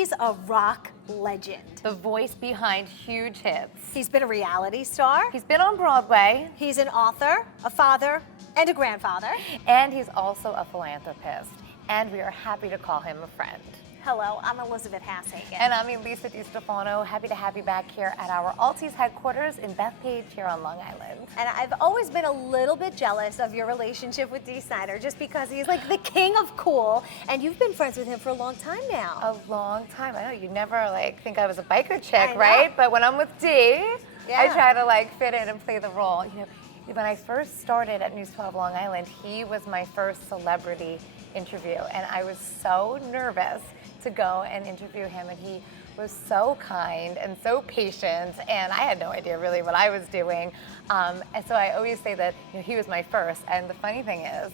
He's a rock legend. The voice behind huge hits. He's been a reality star. He's been on Broadway. He's an author, a father, and a grandfather. And he's also a philanthropist. And we are happy to call him a friend. Hello, I'm Elizabeth Hashagen. And I'm Elisa DiStefano. Happy to have you back here at our Altis headquarters in Bethpage here on Long Island. And I've always been a little bit jealous of your relationship with Dee Snider, just because he's like the king of cool, and you've been friends with him for a long time now. A long time. I know you never think I was a biker chick, right? But when I'm with Dee, I try to fit in and play the role. You know, when I first started at News 12 Long Island, he was my first celebrity interview, and I was so nervous to go and interview him, and he was so kind and so patient, and I had no idea really what I was doing. And so I always say that he was my first, and the funny thing is,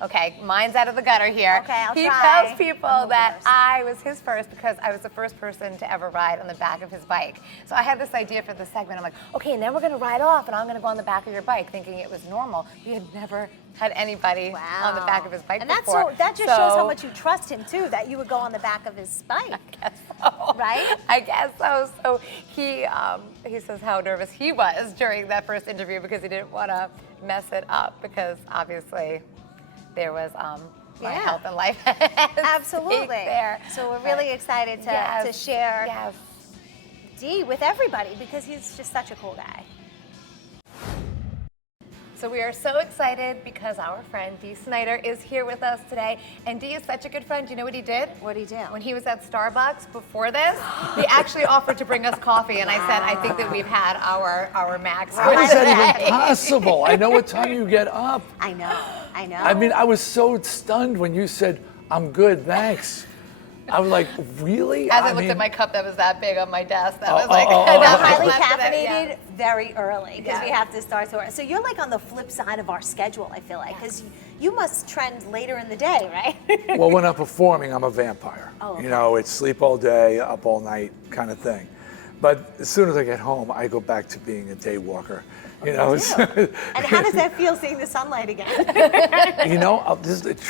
okay, mine's out of the gutter here. Okay, I'll he try. tells people that I was his first because I was the first person to ever ride on the back of his bike. So I had this idea for this segment. I'm like, okay, and then we're gonna ride off and I'm gonna go on the back of your bike, thinking it was normal. We had never had anybody on the back of his bike before. And that just shows how much you trust him too, that you would go on the back of his bike. I guess so. Right? I guess so. So he says how nervous he was during that first interview because he didn't want to mess it up, because obviously there was my health and life Absolutely. there. So we're really excited to share Dee with everybody, because he's just such a cool guy. So we are so excited because our friend Dee Snider is here with us today. And Dee is such a good friend. You know what he did? What did he do? When he was at Starbucks before this, he actually offered to bring us coffee. And I said, I think that we've had our max. How is that even possible? I know what time you get up. I know. I mean, I was so stunned when you said, I'm good, thanks. I was like, really? As I looked at my cup that was that big on my desk, that was highly caffeinated very early, because we have to start to work. So you're like on the flip side of our schedule, I feel like, because you must trend later in the day, right? Well, when I'm performing, I'm a vampire. Oh, okay. You know, it's sleep all day, up all night kind of thing. But as soon as I get home, I go back to being a day walker. You know, and how does that feel, seeing the sunlight again? You know,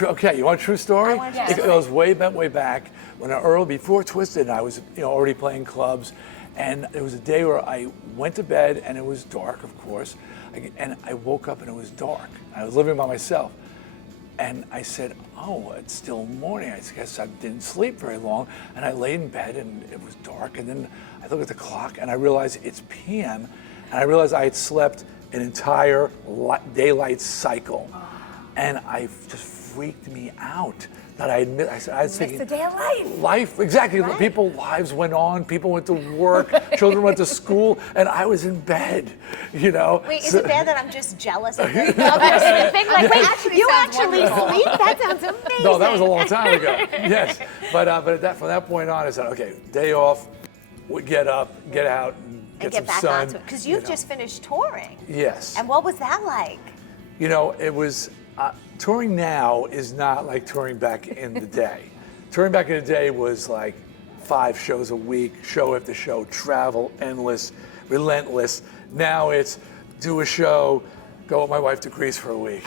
okay, you want a true story? I want a true story. It goes way back when before Twisted, I was already playing clubs, and there was a day where I went to bed and it was dark, of course, and I woke up and it was dark. I was living by myself, and I said, "Oh, it's still morning. I guess I didn't sleep very long." And I laid in bed and it was dark, and then I looked at the clock and I realized it's PM. And I realized I had slept an entire daylight cycle, and I just freaked me out that I was thinking, it's a day of life. Life, exactly. Right. People's lives went on. People went to work. Children went to school, and I was in bed. You know. Wait, is it bad that I'm just jealous of this? Like, wait, you actually sleep? That sounds amazing. No, that was a long time ago. Yes, but from that point on, I said, okay, day off. We get up, get out. And get back some sun, onto it, because you've just finished touring. Yes. And what was that like? You know, it was, touring now is not like touring back in the day. Touring back in the day was like 5 shows a week, show after show, travel, endless, relentless. Now it's do a show, go with my wife to Greece for a week.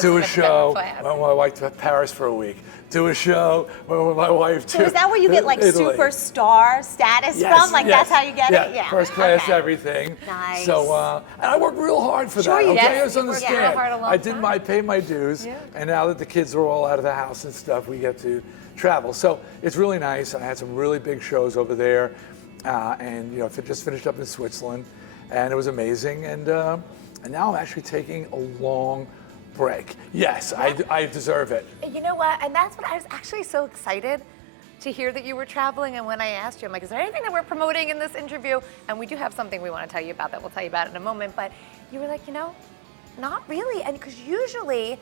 Do a show, go with my wife to Paris for a week. Do a show with my wife to So is that where you get like Italy. Superstar status from? Like that's how you get it? Yeah. First class, everything. Nice. So, and I worked real hard for that. Sure you Okay, did. just understand. I did pay my dues, and now that the kids are all out of the house and stuff, we get to travel. So it's really nice. I had some really big shows over there, and you know, just finished up in Switzerland, and it was amazing. And now I'm actually taking a long break. Yes, I deserve it. You know what? And that's what I was actually so excited to hear, that you were traveling. And when I asked you, I'm like, is there anything that we're promoting in this interview? And we do have something we want to tell you about that we'll tell you about in a moment. But you were like, you know, not really. And because usually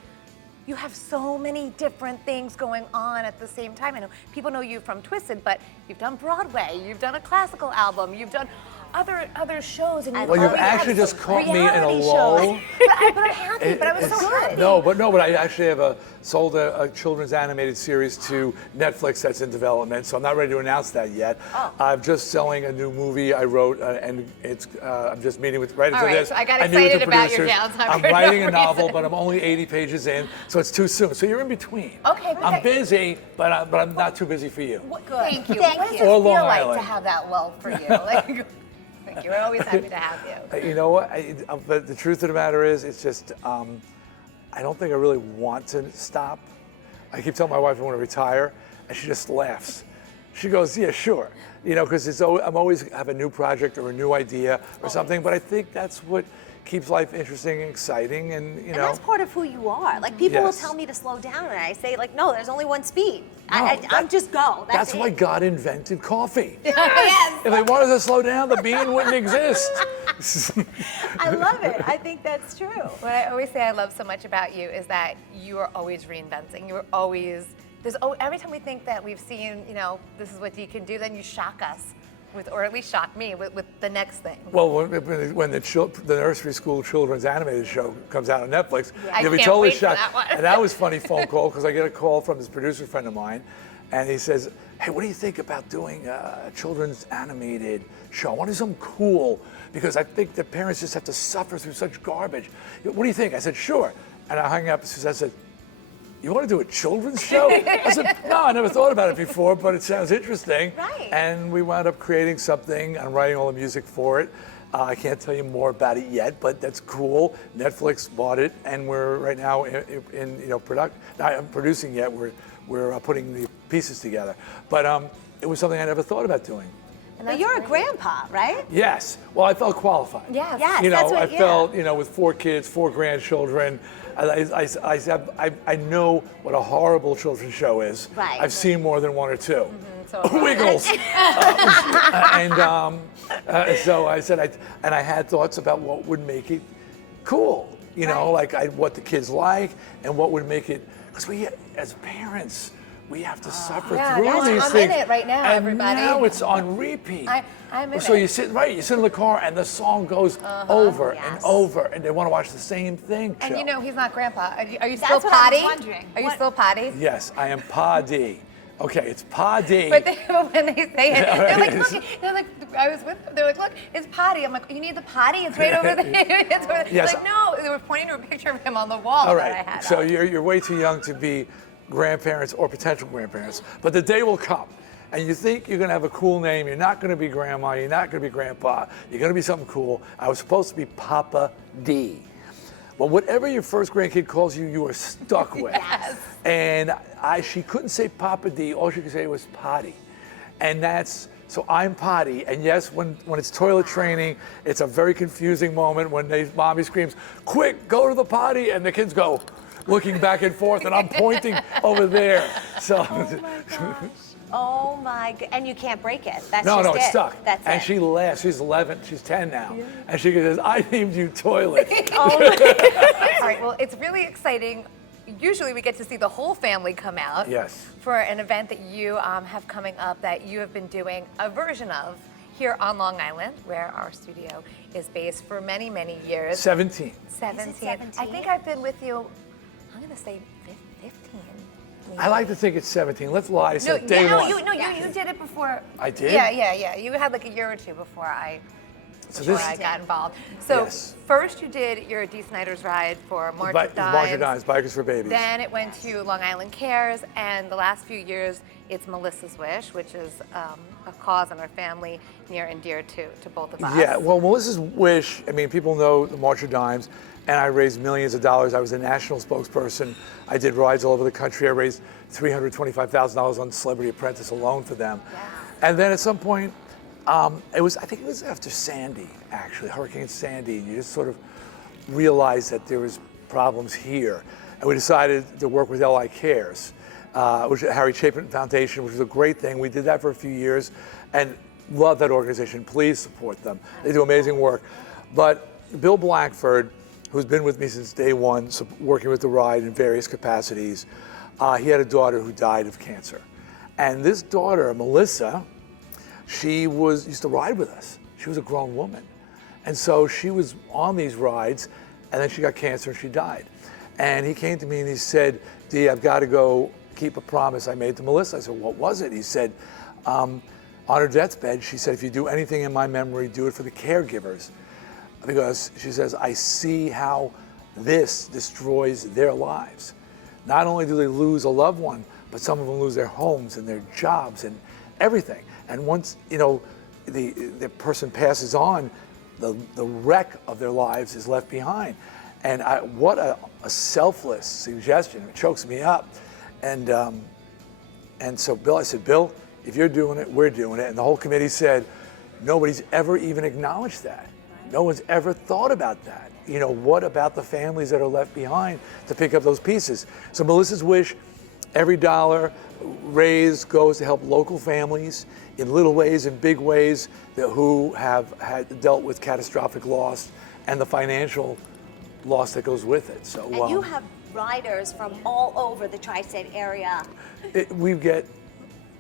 you have so many different things going on at the same time. I know people know you from Twisted, but you've done Broadway, you've done a classical album, you've done other shows, and Well, you've actually just caught me in a lull. but I'm happy. But I was so good. No, but I actually have sold a children's animated series to Netflix that's in development, so I'm not ready to announce that yet. I'm just selling a new movie I wrote, and it's I'm just meeting with right All after right, this. so I got meet with excited the about your producers. downtime I'm for no writing a novel, reason. but I'm only 80 pages in, so it's too soon. So you're in between. Okay, I'm okay. busy, but I'm not too busy for you. Thank you. Thank What does you. it Or feel Long like Island. to have that lull for you? Like, thank you. We're always happy to have you. You know what? But the truth of the matter is, it's just I don't think I really want to stop. I keep telling my wife I want to retire, and she just laughs. She goes, "Yeah, sure," you know, because I'm always have a new project or a new idea or something. But I think that's what keeps life interesting and exciting, and you know. And that's part of who you are. Like people will Yes. tell me to slow down, and I say like, no, there's only one speed. No, I'm just go. That's it. why God invented coffee. Yes. If they wanted to slow down, the bean wouldn't exist. I love it. I think that's true. What I always say I love so much about you is that you are always reinventing. You are always, every time we think that we've seen, you know, this is what you can do, then you shock us with, or at least shock me with the next thing. Well, when the nursery school children's animated show comes out on Netflix, I you'll be can't totally wait for shocked. that one. And that was a funny phone call because I get a call from this producer friend of mine, and he says, "Hey, what do you think about doing a children's animated show? I want to do something cool because I think the parents just have to suffer through such garbage. What do you think?" I said, "Sure." And I hung up because I said, "You want to do a children's show?" I said, "No, I never thought about it before, but it sounds interesting." Right. And we wound up creating something. I'm writing all the music for it. I can't tell you more about it yet, but that's cool. Netflix bought it, and we're right now in production. Not producing yet. We're putting the pieces together. But it was something I never thought about doing. But you're a grandpa, right? Yes. Well, I felt qualified. Yes. Yes, You know, that's what. I felt, with 4 kids, 4 grandchildren, I know what a horrible children's show is. Right. I've seen more than 1 or 2. So Wiggles. So I said, I had thoughts about what would make it cool. You know, like what the kids like and what would make it, because we, as parents, we have to suffer through yes, these I'm things. in it right now, and everybody. now it's on repeat. I'm in So it. you sit in the car and the song goes over and Yes. over, and they want to watch the same thing. And Joe. you know he's not grandpa. Are you still That's what I was potty? wondering. Are you What- still potty? Yes, I am Pa D. Okay, it's Pa D. But when they say it, they're like, Right. look, they're like, I was with them, they're like, look, it's potty. I'm like, you need the potty? It's right over there. It's over there. Yes. Like, no, they were pointing to a picture of him on the wall All that I right, had so up. you're way too young to be grandparents or potential grandparents, but the day will come. And you think you're gonna have a cool name, you're not gonna be grandma, you're not gonna be grandpa, you're gonna be something cool. I was supposed to be Papa D. Well, whatever your first grandkid calls you, you are stuck with. Yes. And she couldn't say Papa D, all she could say was potty. And so I'm potty, and yes, when it's toilet training, it's a very confusing moment when mommy screams, "Quick, go to the potty," and the kids go, looking back and forth, and I'm pointing over there. So. Oh my gosh. Oh my god. And you can't break it. That's No, just it's it. stuck. That's and it. she laughs. She's 11. She's 10 now. Yeah. And she goes, "I named you Toilet." All right, well, it's really exciting. Usually we get to see the whole family come out Yes. for an event that you have coming up that you have been doing a version of here on Long Island, where our studio is based for many, many years. 17. 17. I 17? think I've been with you, I'm going to say 15. I like to think it's 17. Let's lie. No, Since day one. you did it before. I did? Yeah. You had like a year or two before I got involved. So Yes. first you did your Dee Snider's ride for March of Dimes. March of Dimes, Bikers for Babies. Then it went to Long Island Cares, and the last few years it's Melissa's Wish, which is a cause in our family near and dear to both of us. Yeah, well, Melissa's Wish, I mean, people know the March of Dimes, and I raised millions of dollars. I was a national spokesperson. I did rides all over the country. I raised $325,000 on Celebrity Apprentice alone for them. Yeah. And then at some point, I think it was after Sandy, actually, Hurricane Sandy, and you just sort of realized that there was problems here. And we decided to work with LI Cares, which is the Harry Chapin Foundation, which was a great thing. We did that for a few years and love that organization. Please support them. They do amazing work. But Bill Blackford, who's been with me since day one, working with the ride in various capacities, he had a daughter who died of cancer. And this daughter, Melissa, she used to ride with us. she was a grown woman. And so she was on these rides, and then she got cancer and she died. And he came to me and he said, Dee, I've got to go keep a promise I made to Melissa. I said, what was it? He said, on her deathbed, she said, if you do anything in my memory, do it for the caregivers. Because she says, I see how this destroys their lives. Not only do they lose a loved one, but some of them lose their homes and their jobs and everything. And once, the person passes on, the wreck of their lives is left behind. And what a selfless suggestion. It chokes me up. And so I said, Bill, if you're doing it, we're doing it. And the whole committee said, nobody's ever even acknowledged that. No one's ever thought about that. What about the families that are left behind to pick up those pieces? So Melissa's Wish, every dollar raised goes to help local families in little ways and big ways who have dealt with catastrophic loss and the financial loss that goes with it. So and you have riders from all over the tri-state area. We get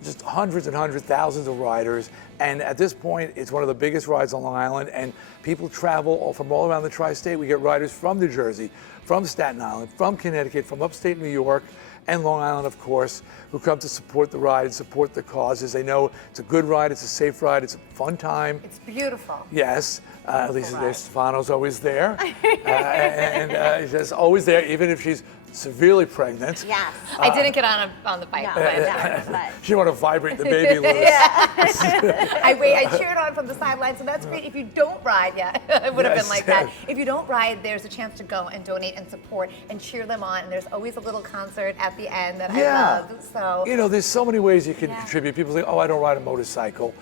just hundreds and hundreds, thousands of riders. And at this point, it's one of the biggest rides on Long Island. And people travel from all around the tri-state. We get riders from New Jersey, from Staten Island, from Connecticut, from upstate New York, and Long Island, of course, who come to support the ride and support the causes. They know it's a good ride, it's a safe ride, it's a fun time. It's beautiful. Yes, Elisa DiStefano's always there. And she's always there, even if she's severely pregnant. Yes. I didn't get on the bike. No, but she wanted to vibrate the baby loose. I cheered on from the sidelines, so that's great. If you don't ride, it would have been like that. If you don't ride, there's a chance to go and donate and support and cheer them on. And there's always a little concert at the end that I love. So there's so many ways you can contribute. People say, oh, I don't ride a motorcycle.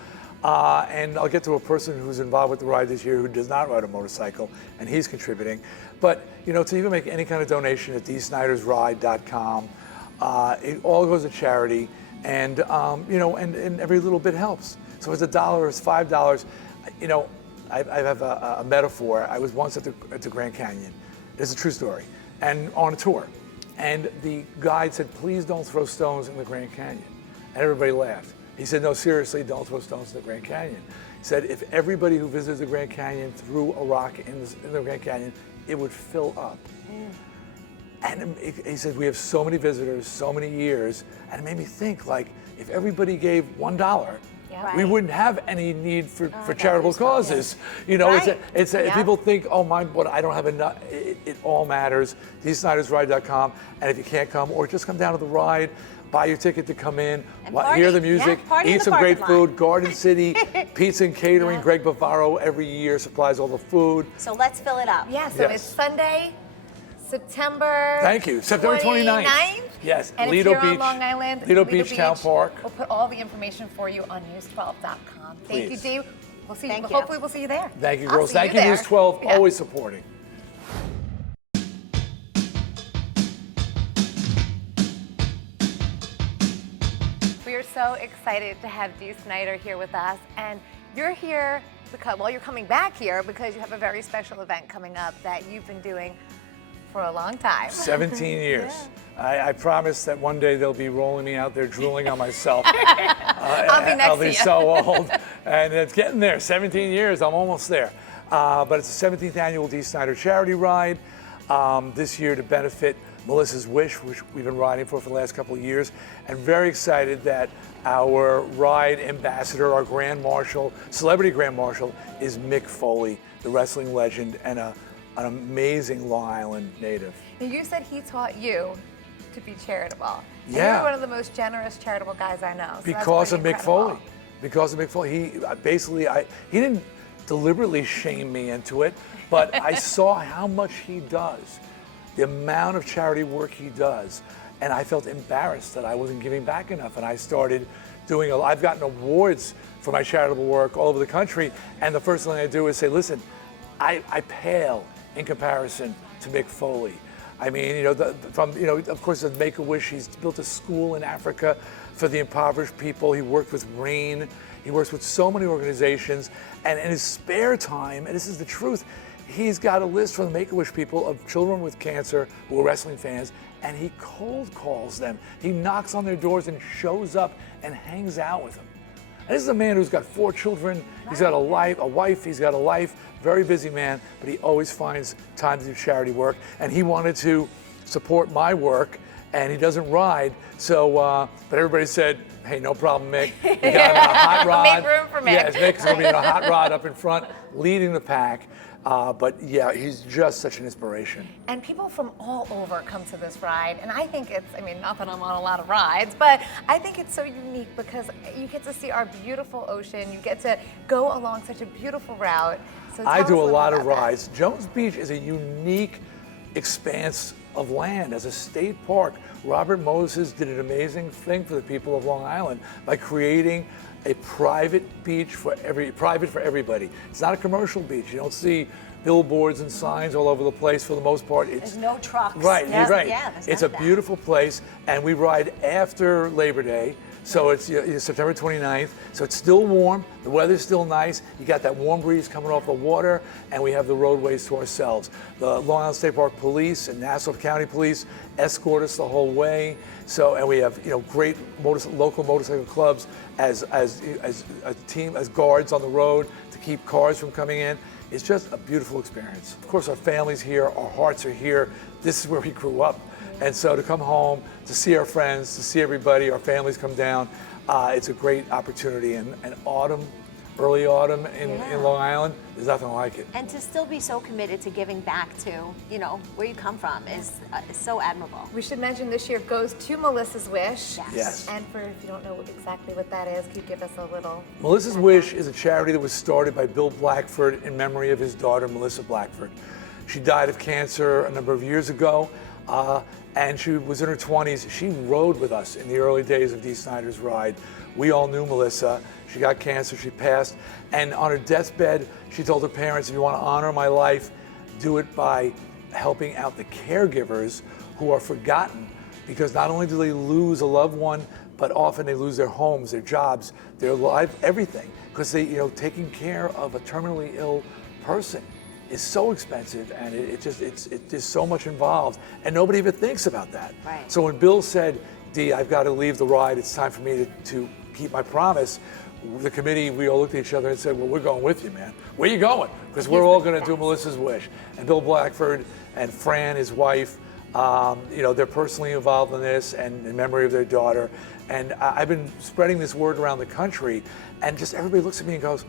And I'll get to a person who's involved with the ride this year who does not ride a motorcycle, and he's contributing. But, to even make any kind of donation at DeeSnidersRide.com, it all goes to charity, and, and every little bit helps. So if it's $1 or it's $5, I have a metaphor. I was once at the Grand Canyon. It's a true story, and on a tour. And the guide said, please don't throw stones in the Grand Canyon. And everybody laughed. He said, no, seriously, don't throw stones in the Grand Canyon. He said, if everybody who visits the Grand Canyon threw a rock in the Grand Canyon, it would fill up. And he said, we have so many visitors, so many years, and it made me think, if everybody gave $1, we wouldn't have any need for charitable causes. People think, oh, but I don't have enough. It all matters. DeeSnidersRide.com, and if you can't come, or just come down to the ride, buy your ticket to come in, hear the music, eat some great food. Garden City, Pizza and Catering, Greg Bavaro every year supplies all the food. So let's fill it up. It's Sunday, September Thank you. September 29th. Yes, and Lido it's here Beach, on Long Island. Lido Beach Town Park. We'll put all the information for you on news12.com. Thank you, Dee. We'll see you. Hopefully we'll see you there. Thank you, girls. Thank you, News 12, always supporting. We are so excited to have Dee Snider here with us, and you're here because, you're coming back here because you have a very special event coming up that you've been doing for a long time. 17 years. I promise that one day they'll be rolling me out there drooling on myself. I'll be next to you. I'll be so old. And it's getting there, 17 years, I'm almost there. But it's the 17th annual Dee Snider Charity Ride. This year to benefit Melissa's Wish, which we've been riding for the last couple of years. And very excited that our ride ambassador, our Grand Marshal, celebrity Grand Marshal, is Mick Foley, the wrestling legend and an amazing Long Island native. Now you said he taught you to be charitable. And Yeah. you're one of the most generous charitable guys I know. So Because of that's Mick pretty incredible. Foley. Because of Mick Foley. He didn't deliberately shame me into it, but I saw how much he does, the amount of charity work he does, and I felt embarrassed that I wasn't giving back enough, and I started doing I've gotten awards for my charitable work all over the country, and the first thing I do is say, listen, I pale in comparison to Mick Foley. I mean, of course, the Make-A-Wish, he's built a school in Africa for the impoverished people. He worked with RAIN. He works with so many organizations. And in his spare time, and this is the truth, he's got a list from the Make-A-Wish people of children with cancer who are wrestling fans, and he cold calls them. He knocks on their doors and shows up and hangs out with them. And this is a man who's got 4 children. He's got a wife, he's got a life, very busy man, but he always finds time to do charity work. And he wanted to support my work, and he doesn't ride. So, but everybody said, hey, no problem, Mick. You got him in a hot rod. Make room for Mick. Yeah, Mick's gonna be in a hot rod up in front, leading the pack. But yeah, he's just such an inspiration. And people from all over come to this ride. And I think it's, I mean, not that I'm on a lot of rides, but I think it's so unique because you get to see our beautiful ocean. You get to go along such a beautiful route. So I do a lot of about that. rides. Jones Beach is a unique expanse of land. As a state park, Robert Moses did an amazing thing for the people of Long Island by creating a private beach private for everybody. It's not a commercial beach. You don't see billboards and signs all over the place for the most part. There's no trucks. Right, Yeah, right. yeah, It's a beautiful place, and we ride after Labor Day. So it's September 29th, so it's still warm, the weather's still nice, you got that warm breeze coming off the water, and we have the roadways to ourselves. The Long Island State Park Police and Nassau County Police escort us the whole way. So, and we have great local motorcycle clubs as a team, as guards on the road to keep cars from coming in. It's just a beautiful experience. Of course, our family's here, our hearts are here. This is where we grew up. And so to come home, to see our friends, to see everybody, our families come down, it's a great opportunity. And autumn, early autumn in Long Island, there's nothing like it. And to still be so committed to giving back to, where you come from is so admirable. We should mention this year goes to Melissa's Wish. Yes. And for if you don't know exactly what that is, could you give us a little? Melissa's Wish is a charity that was started by Bill Blackford in memory of his daughter, Melissa Blackford. She died of cancer a number of years ago. And she was in her 20s. She rode with us in the early days of Dee Snider's ride. We all knew Melissa. She got cancer, she passed. And on her deathbed, she told her parents, if you want to honor my life, do it by helping out the caregivers who are forgotten. Because not only do they lose a loved one, but often they lose their homes, their jobs, their life, everything. Because they, taking care of a terminally ill person is so expensive, and it's just so much involved, and nobody even thinks about that. Right. So when Bill said, Dee, I've got to leave the ride, it's time for me to keep my promise, the committee, we all looked at each other and said, well, we're going with you, man. Where are you going? Because we're all going to do Melissa's Wish. And Bill Blackford and Fran, his wife, they're personally involved in this and in memory of their daughter. And I've been spreading this word around the country, and just everybody looks at me and goes,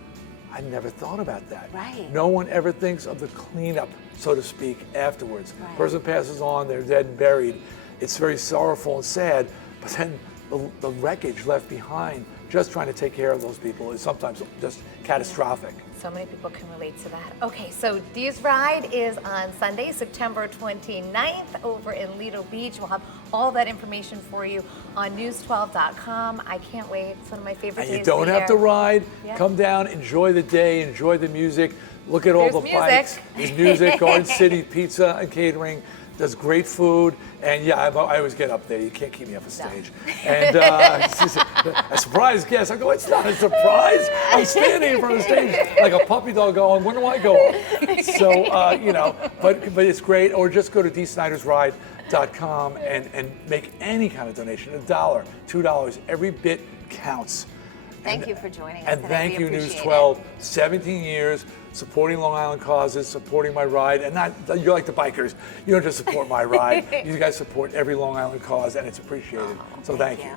I never thought about that. Right. No one ever thinks of the cleanup, so to speak, afterwards. Right. Person passes on, they're dead and buried. It's very sorrowful and sad, but then the wreckage left behind just trying to take care of those people is sometimes just catastrophic. So many people can relate to that. Okay, so Dee's Ride is on Sunday, September 29th over in Lido Beach. We'll have all that information for you on news12.com. I can't wait. It's one of my favorite days And you don't of the have to year. ride. Yeah. Come down, enjoy the day, enjoy the music. Look at all There's the bikes. There's music. Garden City Pizza and Catering does great food. And yeah, I always get up there. You can't keep me off a stage. And a surprise guest. I go, it's not a surprise. I'm standing in front of the stage like a puppy dog going, when do I go up? So, but it's great. Or just go to DeeSnidersRide.com and make any kind of donation, $1, $2, every bit counts. Thank you for joining us And today. thank We you, News appreciate 12. 17 years supporting Long Island causes, supporting my ride, and you're like the bikers. You don't just support my ride. You guys support every Long Island cause, and it's appreciated. So thank you.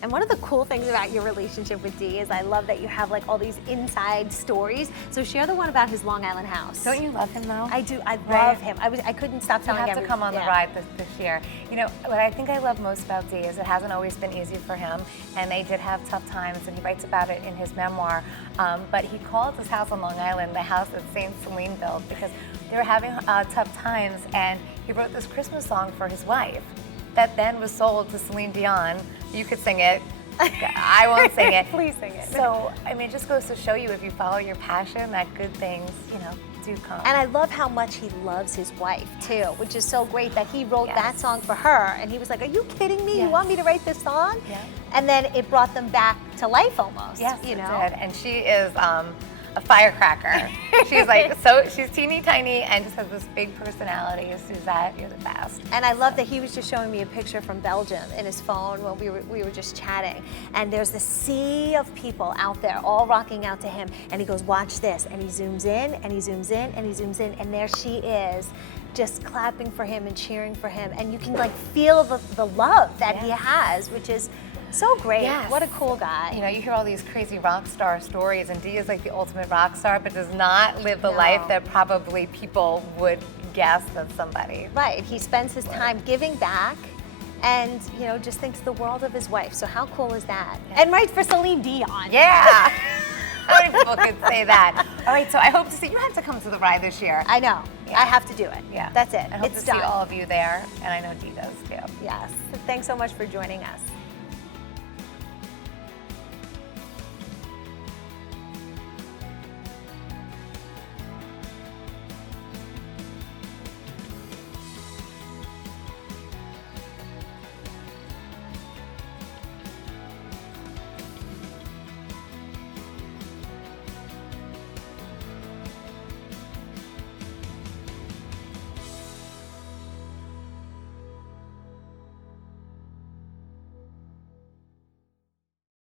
And one of the cool things about your relationship with Dee is I love that you have like all these inside stories. So share the one about his Long Island house. Don't you love him though? I do. I love him. I couldn't stop You telling have to come on the ride this year. What I think I love most about Dee is it hasn't always been easy for him, and they did have tough times, and he writes about it in his memoir. But he called his house on Long Island the house that St. Celine built because they were having tough times, and he wrote this Christmas song for his wife that then was sold to Celine Dion. You could sing it. I won't sing it. Please sing it. So, it just goes to show you if you follow your passion, that good things, do come. And I love how much he loves his wife too, which is so great that he wrote that song for her. And he was like, are you kidding me? You want me to write this song? Yeah. And then it brought them back to life almost. Yes, you it know? did. And she is a a firecracker. She's like, she's teeny tiny and just has this big personality. Suzette, you're the best. And I love that he was just showing me a picture from Belgium in his phone when we were just chatting. And there's this sea of people out there all rocking out to him. And he goes, watch this. And he zooms in and he zooms in and he zooms in. And there she is, just clapping for him and cheering for him. And you can like feel the love that he has, which is so great. Yes. What a cool guy. You know, you hear all these crazy rock star stories, and Dee is like the ultimate rock star, but does not live the life that probably people would guess that somebody. Right. He spends his time giving back and, you know, just thinks the world of his wife. So how cool is that? Yeah. And right for Celine Dion. Yeah. How many people could say that? All right, so I hope to see you. Have to come to the ride this year. I know. Yeah. I have to do it. Yeah. That's it. I hope to see all of you there, and I know Dee does too. Yes. Thanks so much for joining us.